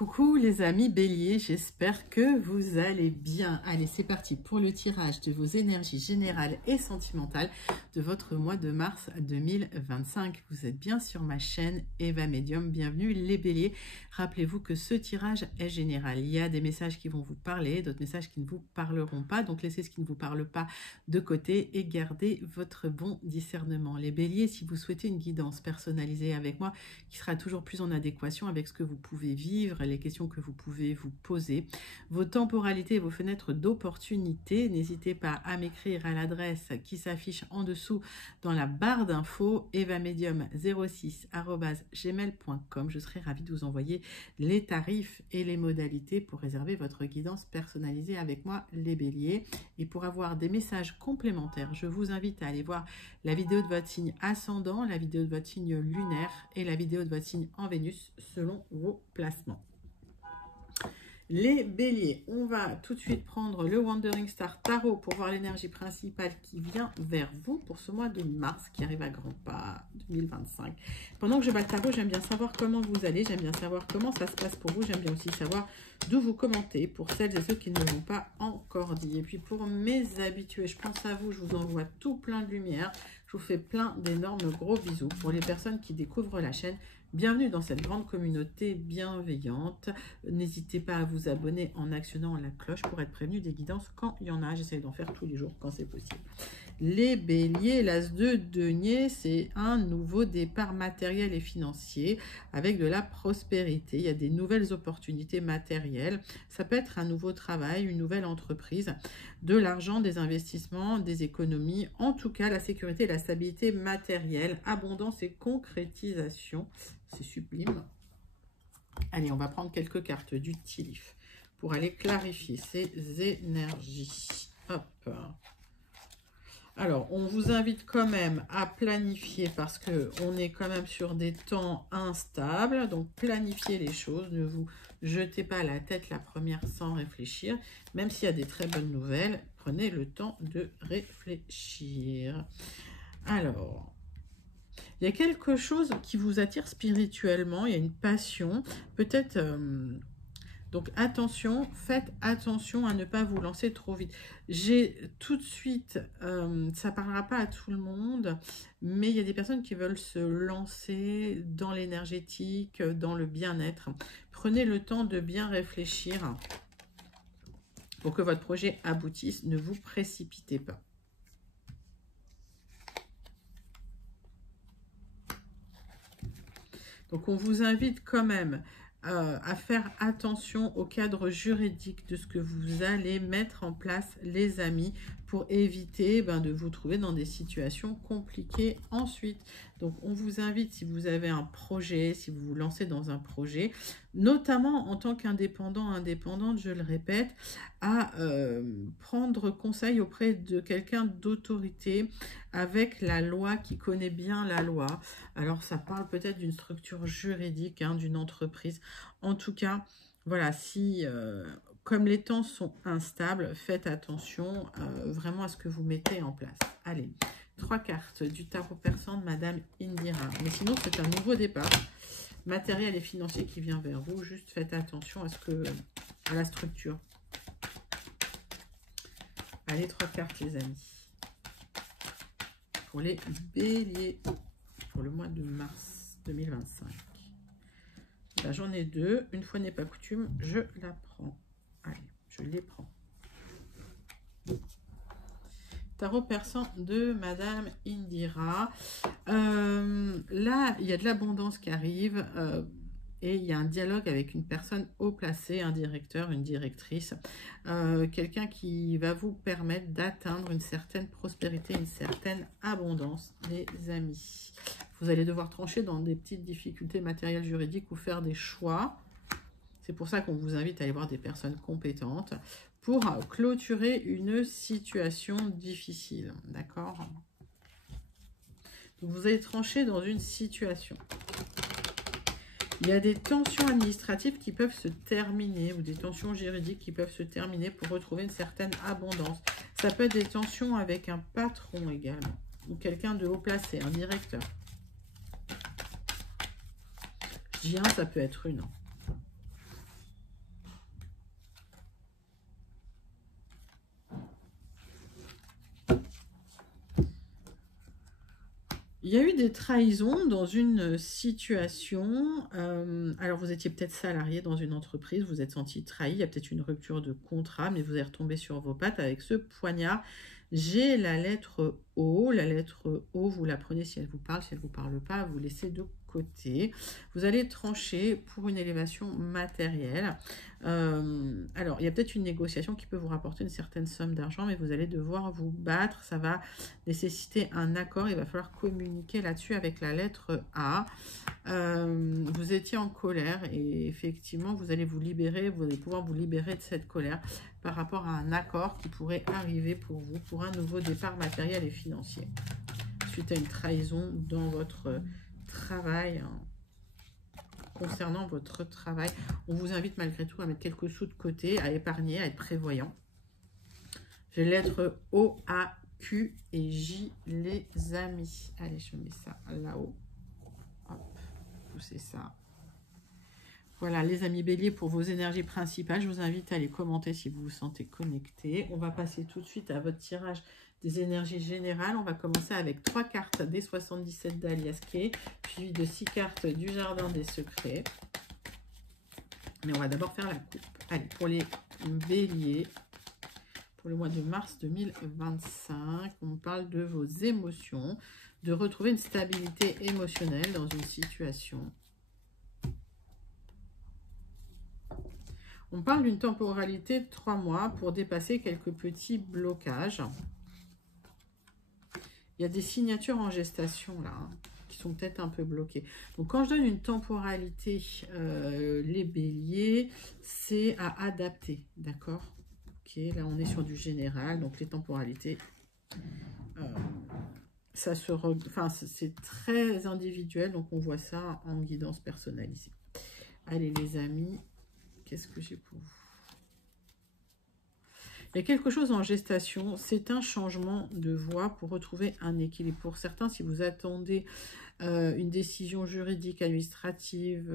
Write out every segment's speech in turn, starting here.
Coucou les amis béliers, j'espère que vous allez bien. Allez, c'est parti pour le tirage de vos énergies générales et sentimentales de votre mois de mars 2025. Vous êtes bien sur ma chaîne Eva Medium, bienvenue les béliers. Rappelez-vous que ce tirage est général. Il y a des messages qui vont vous parler, d'autres messages qui ne vous parleront pas. Donc laissez ce qui ne vous parle pas de côté et gardez votre bon discernement. Les béliers, si vous souhaitez une guidance personnalisée avec moi, qui sera toujours plus en adéquation avec ce que vous pouvez vivre, les questions que vous pouvez vous poser, vos temporalités et vos fenêtres d'opportunité. N'hésitez pas à m'écrire à l'adresse qui s'affiche en dessous dans la barre d'infos evamedium06@gmail.com. Je serai ravie de vous envoyer les tarifs et les modalités pour réserver votre guidance personnalisée avec moi, les béliers. Et pour avoir des messages complémentaires, je vous invite à aller voir la vidéo de votre signe ascendant, la vidéo de votre signe lunaire et la vidéo de votre signe en Vénus selon vos placements. Les béliers, on va tout de suite prendre le Wandering Star Tarot pour voir l'énergie principale qui vient vers vous pour ce mois de mars qui arrive à grands pas 2025. Pendant que je bats le tarot, j'aime bien savoir comment vous allez, j'aime bien savoir comment ça se passe pour vous, j'aime bien aussi savoir d'où vous commentez pour celles et ceux qui ne l'ont pas encore dit. Et puis pour mes habitués, je pense à vous, je vous envoie tout plein de lumière, je vous fais plein d'énormes gros bisous. Pour les personnes qui découvrent la chaîne, bienvenue dans cette grande communauté bienveillante. N'hésitez pas à vous abonner en actionnant la cloche pour être prévenu des guidances quand il y en a. J'essaie d'en faire tous les jours quand c'est possible. Les béliers, l'as de denier, c'est un nouveau départ matériel et financier avec de la prospérité. Il y a des nouvelles opportunités matérielles. Ça peut être un nouveau travail, une nouvelle entreprise, de l'argent, des investissements, des économies. En tout cas, la sécurité et la stabilité matérielle, abondance et concrétisation. C'est sublime. Allez, on va prendre quelques cartes du Tilif pour aller clarifier ces énergies. Hop. Alors, on vous invite quand même à planifier parce qu'on est quand même sur des temps instables. Donc, planifiez les choses. Ne vous jetez pas la tête la première sans réfléchir. Même s'il y a des très bonnes nouvelles, prenez le temps de réfléchir. Alors, il y a quelque chose qui vous attire spirituellement. Il y a une passion. Peut-être... donc attention, faites attention à ne pas vous lancer trop vite. J'ai tout de suite, ça ne parlera pas à tout le monde, mais il y a des personnes qui veulent se lancer dans l'énergétique, dans le bien-être. Prenez le temps de bien réfléchir pour que votre projet aboutisse. Ne vous précipitez pas. Donc on vous invite quand même à faire attention au cadre juridique de ce que vous allez mettre en place, les amis, pour éviter de vous trouver dans des situations compliquées ensuite. Donc, on vous invite, si vous avez un projet, si vous vous lancez dans un projet, notamment en tant qu'indépendant, indépendante, je le répète, à prendre conseil auprès de quelqu'un d'autorité avec la loi, qui connaît bien la loi. Alors, ça parle peut-être d'une structure juridique, d'une entreprise. En tout cas, voilà, si... comme les temps sont instables, faites attention vraiment à ce que vous mettez en place. Allez, 3 cartes du tarot persan de Madame Indira. Mais sinon, c'est un nouveau départ matériel et financier qui vient vers vous. Juste faites attention à la structure. Allez, 3 cartes, les amis. Pour les béliers, pour le mois de mars 2025. Là, j'en ai 2. Une fois n'est pas coutume, je la prends. Allez, je les prends. Tarot persan de Madame Indira. Là, il y a de l'abondance qui arrive et il y a un dialogue avec une personne haut placée, un directeur, une directrice, quelqu'un qui va vous permettre d'atteindre une certaine prospérité, une certaine abondance, les amis. Vous allez devoir trancher dans des petites difficultés matérielles, juridiques ou faire des choix. C'est pour ça qu'on vous invite à aller voir des personnes compétentes pour clôturer une situation difficile. D'accord? Donc, vous allez trancher dans une situation. Il y a des tensions administratives qui peuvent se terminer ou des tensions juridiques qui peuvent se terminer pour retrouver une certaine abondance. Ça peut être des tensions avec un patron également ou quelqu'un de haut placé, un directeur. Je dis un, ça peut être une. Il y a eu des trahisons dans une situation. Alors, vous étiez peut-être salarié dans une entreprise, vous êtes senti trahi, il y a peut-être une rupture de contrat, mais vous allez retomber sur vos pattes avec ce poignard. J'ai la lettre O. La lettre O, vous la prenez si elle vous parle. Si elle ne vous parle pas, vous laissez de côté. Vous allez trancher pour une élévation matérielle. Alors, il y a peut-être une négociation qui peut vous rapporter une certaine somme d'argent, mais vous allez devoir vous battre. Ça va nécessiter un accord. Il va falloir communiquer là-dessus avec la lettre A. Vous étiez en colère et effectivement, vous allez vous libérer. Vous allez pouvoir vous libérer de cette colère par rapport à un accord qui pourrait arriver pour vous, pour un nouveau départ matériel et financier. Suite à une trahison dans votre travail, concernant votre travail, on vous invite malgré tout à mettre quelques sous de côté, à épargner, à être prévoyant. J'ai les lettres O, A, Q et J, les amis. Allez, je mets ça là-haut. Hop, poussez ça. Voilà, les amis béliers, pour vos énergies principales, je vous invite à les commenter si vous vous sentez connecté. On va passer tout de suite à votre tirage des énergies générales. On va commencer avec 3 cartes des 77 d'Alias Kay, suivi de 6 cartes du Jardin des Secrets. Mais on va d'abord faire la coupe. Allez, pour les béliers, pour le mois de mars 2025, on parle de vos émotions, de retrouver une stabilité émotionnelle dans une situation. On parle d'une temporalité de 3 mois pour dépasser quelques petits blocages. Il y a des signatures en gestation là, qui sont peut-être un peu bloquées. Donc quand je donne une temporalité, les béliers, c'est à adapter, d'accord? Ok, là on est sur du général, donc les temporalités, ça se c'est très individuel, donc on voit ça en guidance personnalisée. Allez les amis, qu'est-ce que j'ai pour vous? Il y a quelque chose en gestation, c'est un changement de voie pour retrouver un équilibre. Pour certains, si vous attendez une décision juridique, administrative,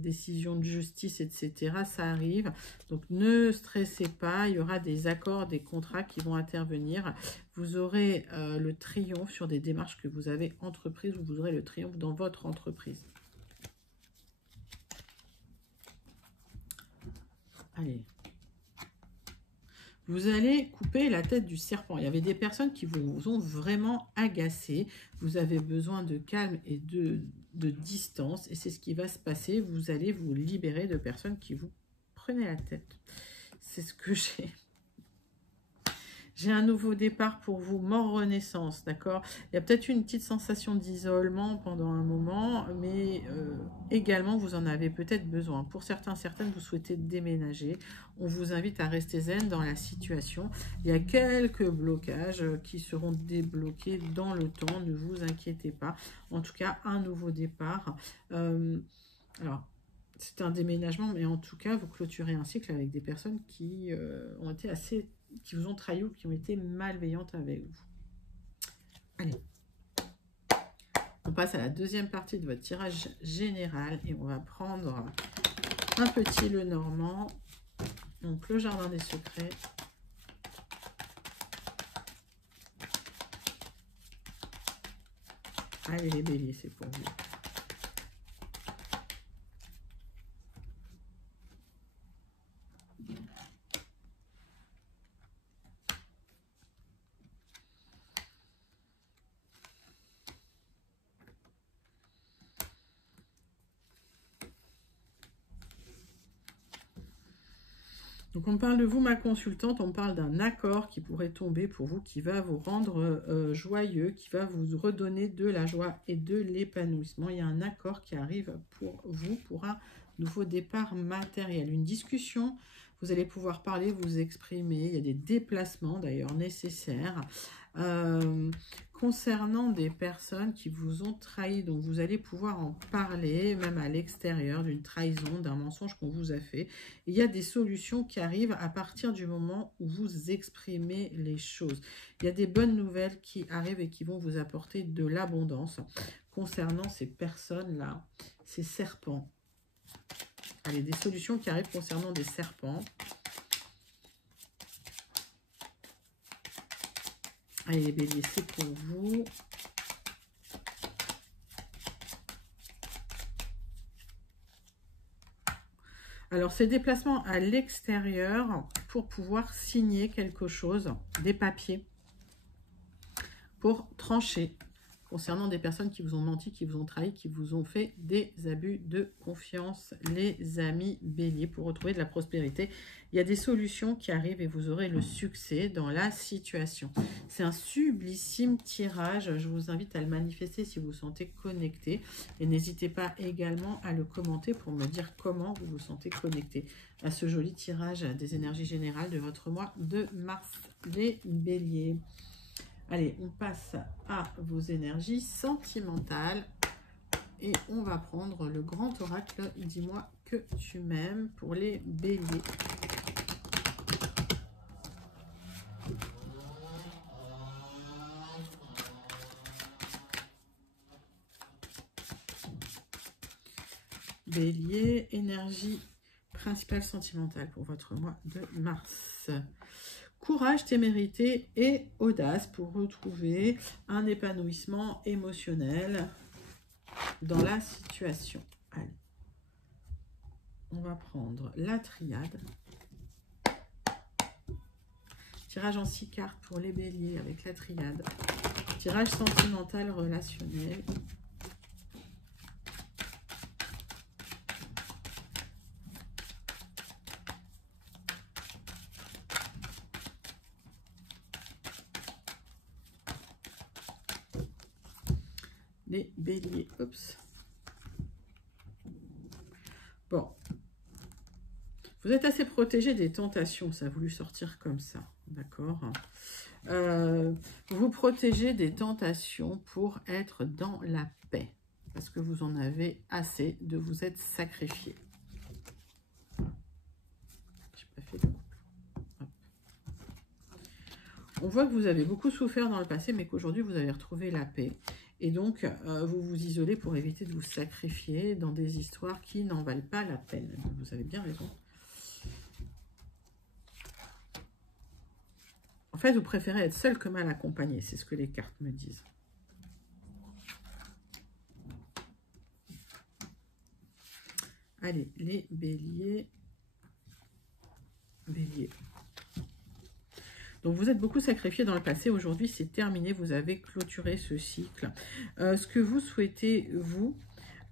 décision de justice, etc., ça arrive. Donc ne stressez pas, il y aura des accords, des contrats qui vont intervenir. Vous aurez le triomphe sur des démarches que vous avez entreprises, ou vous aurez le triomphe dans votre entreprise. Allez. Vous allez couper la tête du serpent. Il y avait des personnes qui vous ont vraiment agacé. Vous avez besoin de calme et de distance. Et c'est ce qui va se passer. Vous allez vous libérer de personnes qui vous prenaient la tête. C'est ce que j'ai. J'ai un nouveau départ pour vous, mort renaissance, d'accord? Il y a peut-être une petite sensation d'isolement pendant un moment, mais également vous en avez peut-être besoin. Pour certains, certaines, vous souhaitez déménager. On vous invite à rester zen dans la situation. Il y a quelques blocages qui seront débloqués dans le temps, ne vous inquiétez pas. En tout cas, un nouveau départ. Alors, c'est un déménagement, mais en tout cas, vous clôturez un cycle avec des personnes qui ont été qui vous ont trahi ou qui ont été malveillantes avec vous. Allez, on passe à la deuxième partie de votre tirage général et on va prendre un petit Lenormand, donc le Jardin des Secrets. Allez les béliers, c'est pour vous. Donc on parle de vous, ma consultante, on parle d'un accord qui pourrait tomber pour vous, qui va vous rendre joyeux, qui va vous redonner de la joie et de l'épanouissement. Il y a un accord qui arrive pour vous, pour un nouveau départ matériel. Une discussion, vous allez pouvoir parler, vous exprimer. Il y a des déplacements d'ailleurs nécessaires. Concernant des personnes qui vous ont trahi, donc vous allez pouvoir en parler, même à l'extérieur, d'une trahison, d'un mensonge qu'on vous a fait. Il y a des solutions qui arrivent à partir du moment où vous exprimez les choses. Il y a des bonnes nouvelles qui arrivent et qui vont vous apporter de l'abondance concernant ces personnes-là, ces serpents. Allez, des solutions qui arrivent concernant des serpents. Allez les béliers, c'est pour vous. Alors, c'est déplacement à l'extérieur pour pouvoir signer quelque chose, des papiers, pour trancher concernant des personnes qui vous ont menti, qui vous ont trahi, qui vous ont fait des abus de confiance, les amis béliers, pour retrouver de la prospérité. Il y a des solutions qui arrivent et vous aurez le succès dans la situation. C'est un sublissime tirage. Je vous invite à le manifester si vous vous sentez connecté. Et n'hésitez pas également à le commenter pour me dire comment vous vous sentez connecté à ce joli tirage des énergies générales de votre mois de mars, les béliers. Allez, on passe à vos énergies sentimentales et on va prendre le grand oracle. Dis-moi que tu m'aimes pour les béliers. Bélier, énergie principale sentimentale pour votre mois de mars. Courage, témérité et audace pour retrouver un épanouissement émotionnel dans la situation. Allez, on va prendre la triade. Tirage en 6 cartes pour les béliers avec la triade. Tirage sentimental relationnel. Les béliers. Oups. Bon. Vous êtes assez protégé des tentations. Ça a voulu sortir comme ça. D'accord. Vous protégez des tentations pour être dans la paix. Parce que vous en avez assez de vous être sacrifié. J'ai pas fait le couple. Hop. On voit que vous avez beaucoup souffert dans le passé, mais qu'aujourd'hui vous avez retrouvé la paix. Et donc, vous vous isolez pour éviter de vous sacrifier dans des histoires qui n'en valent pas la peine. Vous avez bien raison. En fait, vous préférez être seul que mal accompagné. C'est ce que les cartes me disent. Allez, les béliers. Bélier. Donc, vous êtes beaucoup sacrifié dans le passé. Aujourd'hui, c'est terminé. Vous avez clôturé ce cycle. Ce que vous souhaitez, vous,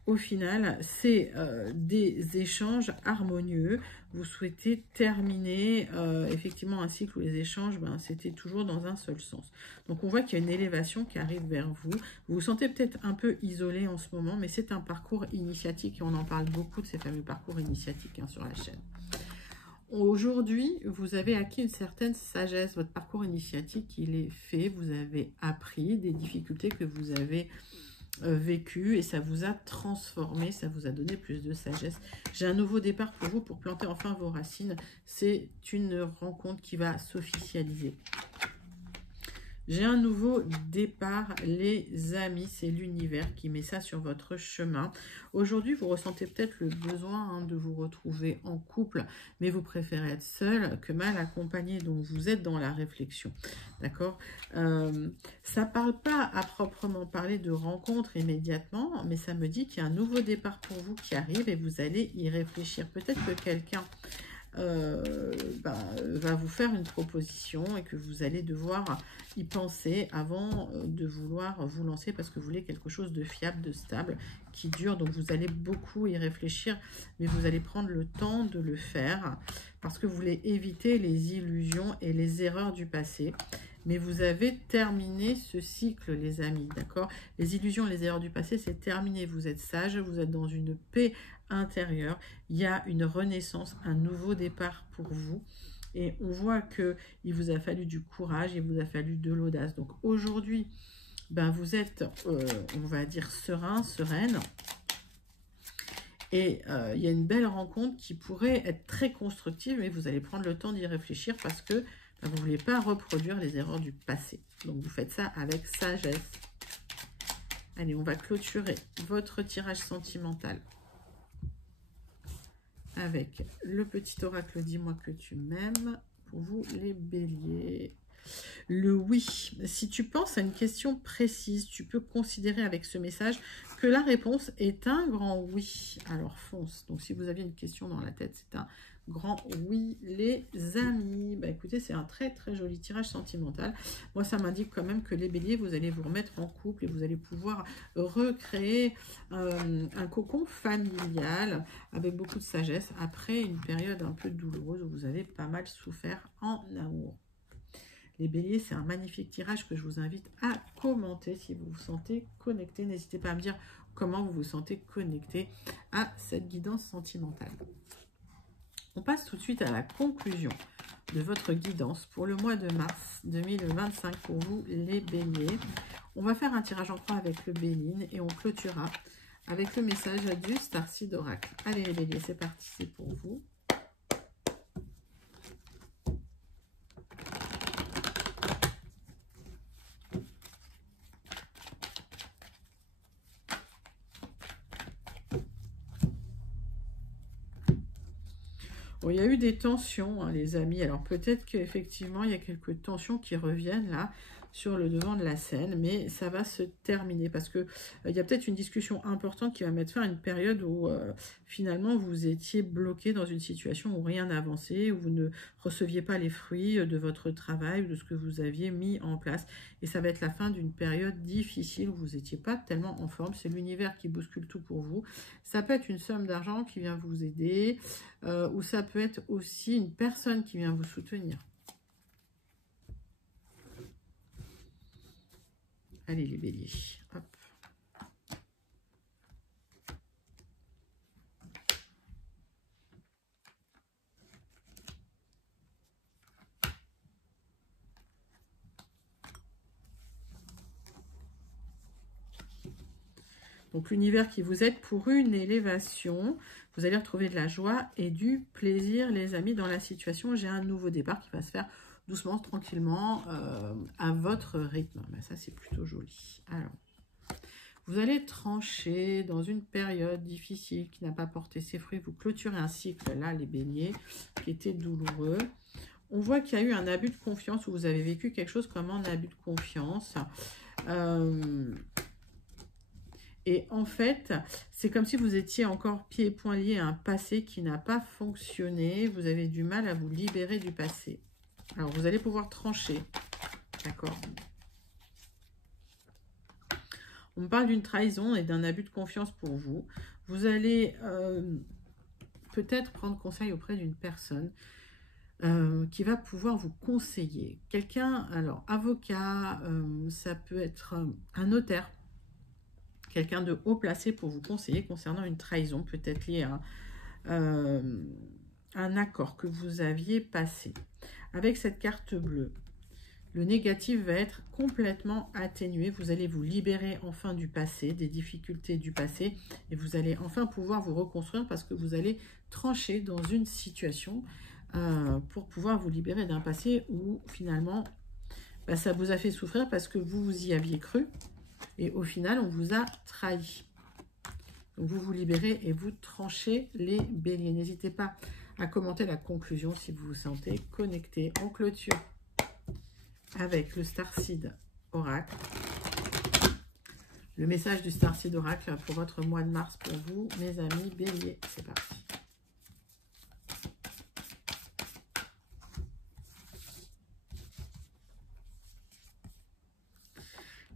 au final, c'est des échanges harmonieux. Vous souhaitez terminer effectivement un cycle où les échanges, c'était toujours dans un seul sens. Donc, on voit qu'il y a une élévation qui arrive vers vous. Vous vous sentez peut-être un peu isolé en ce moment, mais c'est un parcours initiatique et on en parle beaucoup de ces fameux parcours initiatiques sur la chaîne. Aujourd'hui, vous avez acquis une certaine sagesse. Votre parcours initiatique, il est fait. Vous avez appris des difficultés que vous avez vécues et ça vous a transformé, ça vous a donné plus de sagesse. J'ai un nouveau départ pour vous pour planter enfin vos racines. C'est une rencontre qui va s'officialiser. J'ai un nouveau départ, les amis, c'est l'univers qui met ça sur votre chemin. Aujourd'hui, vous ressentez peut-être le besoin de vous retrouver en couple, mais vous préférez être seul que mal accompagné, donc vous êtes dans la réflexion, d'accord? Ça ne parle pas à proprement parler de rencontre immédiatement, mais ça me dit qu'il y a un nouveau départ pour vous qui arrive et vous allez y réfléchir. Peut-être que quelqu'un va vous faire une proposition et que vous allez devoir y penser avant de vouloir vous lancer parce que vous voulez quelque chose de fiable, de stable, qui dure. Donc vous allez beaucoup y réfléchir, mais vous allez prendre le temps de le faire parce que vous voulez éviter les illusions et les erreurs du passé. Mais vous avez terminé ce cycle, les amis, d'accord? Les illusions, les erreurs du passé, c'est terminé. Vous êtes sage, vous êtes dans une paix intérieure. Il y a une renaissance, un nouveau départ pour vous. Et on voit qu'il vous a fallu du courage, il vous a fallu de l'audace. Donc aujourd'hui, vous êtes, on va dire, serein, sereine. Et il y a une belle rencontre qui pourrait être très constructive, mais vous allez prendre le temps d'y réfléchir parce que vous ne voulez pas reproduire les erreurs du passé. Donc, vous faites ça avec sagesse. Allez, on va clôturer votre tirage sentimental avec le petit oracle « Dis-moi que tu m'aimes » pour vous, les béliers. Le oui. Si tu penses à une question précise, tu peux considérer avec ce message que la réponse est un grand oui. Alors fonce. Donc si vous aviez une question dans la tête, c'est un grand oui, les amis. Bah écoutez, c'est un très très joli tirage sentimental. Moi, ça m'indique quand même que les béliers, vous allez vous remettre en couple et vous allez pouvoir recréer un cocon familial avec beaucoup de sagesse après une période un peu douloureuse où vous avez pas mal souffert en amour. Les béliers, c'est un magnifique tirage que je vous invite à commenter si vous vous sentez connecté. N'hésitez pas à me dire comment vous vous sentez connecté à cette guidance sentimentale. On passe tout de suite à la conclusion de votre guidance pour le mois de mars 2025 pour vous, les béliers. On va faire un tirage en croix avec le Béline et on clôturera avec le message du Starseed Oracle. Allez les béliers, c'est parti, c'est pour vous. Bon, il y a eu des tensions, hein, les amis. Alors peut-être qu'effectivement, il y a quelques tensions qui reviennent là sur le devant de la scène, mais ça va se terminer parce que il y a peut-être une discussion importante qui va mettre fin à une période où finalement vous étiez bloqué dans une situation où rien n'avançait, où vous ne receviez pas les fruits de votre travail ou de ce que vous aviez mis en place. Et ça va être la fin d'une période difficile où vous n'étiez pas tellement en forme. C'est l'univers qui bouscule tout pour vous. Ça peut être une somme d'argent qui vient vous aider, ou ça peut être aussi une personne qui vient vous soutenir. Allez les béliers, hop. Donc l'univers qui vous aide pour une élévation. Vous allez retrouver de la joie et du plaisir, les amis, dans la situation. J'ai un nouveau départ qui va se faire doucement, tranquillement, à votre rythme. Ben, ça, c'est plutôt joli. Alors, vous allez trancher dans une période difficile qui n'a pas porté ses fruits. Vous clôturez un cycle, là, les béliers, qui était douloureux. On voit qu'il y a eu un abus de confiance, où vous avez vécu quelque chose comme un abus de confiance. Et en fait, c'est comme si vous étiez encore pieds et poings liés à un passé qui n'a pas fonctionné. Vous avez du mal à vous libérer du passé. Alors, vous allez pouvoir trancher. D'accord ? On me parle d'une trahison et d'un abus de confiance pour vous. Vous allez peut-être prendre conseil auprès d'une personne qui va pouvoir vous conseiller. Quelqu'un, alors avocat, ça peut être un notaire, quelqu'un de haut placé pour vous conseiller concernant une trahison, peut-être liée à un accord que vous aviez passé. Avec cette carte bleue, le négatif va être complètement atténué. Vous allez vous libérer enfin du passé, des difficultés du passé, et vous allez enfin pouvoir vous reconstruire parce que vous allez trancher dans une situation pour pouvoir vous libérer d'un passé où finalement ça vous a fait souffrir parce que vous y aviez cru et au final on vous a trahi. Donc vous vous libérez et vous tranchez les béliers. N'hésitez pas à commenter la conclusion si vous vous sentez connecté. On clôture avec le Starseed Oracle. Le message du Starseed Oracle pour votre mois de mars pour vous, mes amis béliers. C'est parti.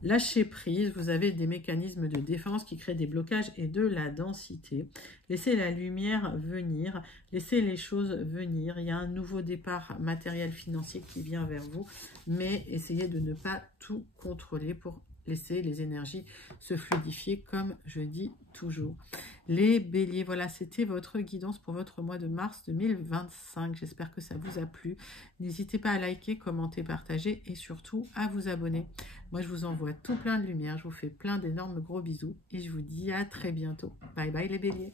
Lâchez prise, vous avez des mécanismes de défense qui créent des blocages et de la densité. Laissez la lumière venir, laissez les choses venir. Il y a un nouveau départ matériel financier qui vient vers vous, mais essayez de ne pas tout contrôler pour laisser les énergies se fluidifier comme je dis toujours. Les béliers, voilà, c'était votre guidance pour votre mois de mars 2025. J'espère que ça vous a plu. N'hésitez pas à liker, commenter, partager et surtout à vous abonner. Moi, je vous envoie tout plein de lumière. Je vous fais plein d'énormes gros bisous et je vous dis à très bientôt. Bye bye les béliers.